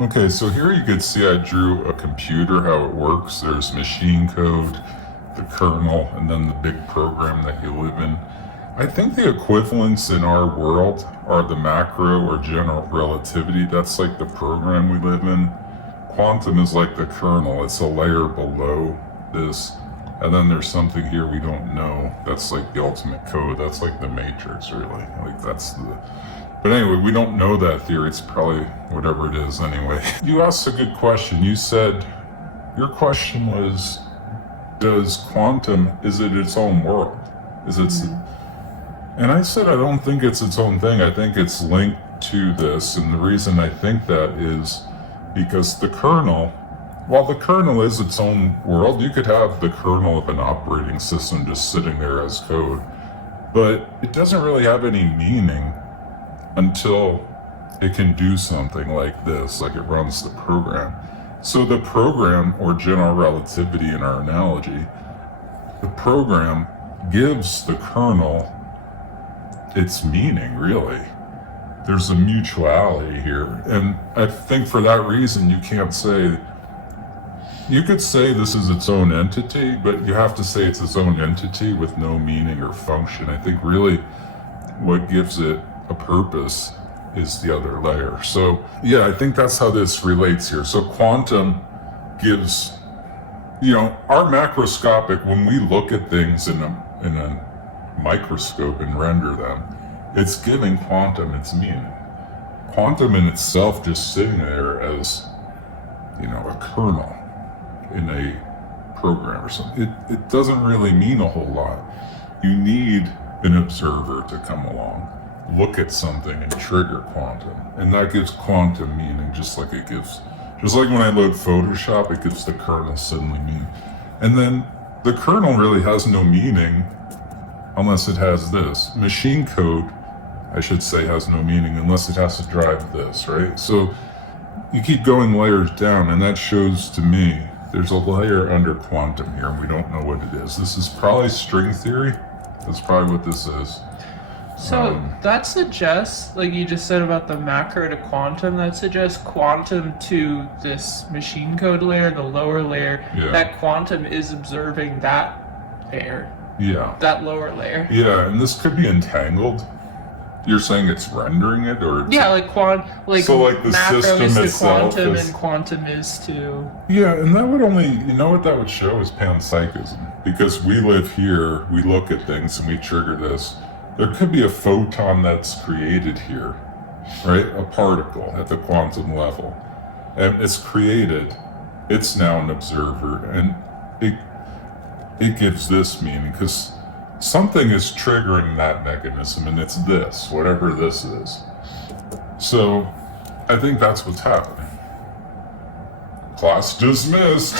Okay, so here you could see I drew a computer, how it works. There's machine code, the kernel, and then the big program that you live in. I think the equivalents in our world are the macro or general relativity. That's like the program we live in. Quantum is like the kernel. It's a layer below this. And then there's something here we don't know. That's like the ultimate code. That's like the matrix, really. Like that's the... But anyway, we don't know that theory. It's probably whatever it is anyway. You asked a good question. You said, your question was, does quantum, is it its own world? Is it... And I said I don't think it's its own thing. I think it's linked to this. And the reason I think that is because the kernel, while the kernel is its own world, you could have the kernel of an operating system just sitting there as code. But it doesn't really have any meaning until it can do something like this, like it runs the program. So the program, or general relativity in our analogy, the program gives the kernel its meaning, really. There's a mutuality here. And I think for that reason, you can't say, you could say this is its own entity, but you have to say it's its own entity with no meaning or function. I think really what gives it a purpose is the other layer. So yeah, I think that's how this relates here. So quantum gives, our macroscopic, when we look at things in a microscope and render them, it's giving quantum its meaning. Quantum in itself just sitting there as, a kernel in a program or something. It doesn't really mean a whole lot. You need an observer to come along, look at something and trigger quantum. And that gives quantum meaning, just like when I load Photoshop, it gives the kernel suddenly meaning. And then the kernel really has no meaning unless it has this. Machine code, I should say, has no meaning unless it has to drive this, right? So you keep going layers down, and that shows to me there's a layer under quantum here, and we don't know what it is. This is probably string theory. That's probably what this is. So that suggests, like you just said about the macro to quantum, that suggests quantum to this machine code layer, the lower layer, that quantum is observing that layer. Yeah. That lower layer. Yeah, and this could be entangled. You're saying it's rendering it, or yeah, like so like the macro system is to itself quantum is... and quantum is to... Yeah, and that would only, what that would show is panpsychism. Because we live here, we look at things and we trigger this. There could be a photon that's created here, right? A particle at the quantum level. And it's created, it's now an observer, and it gives this meaning, because something is triggering that mechanism, and it's this, whatever this is. So I think that's what's happening. Class dismissed.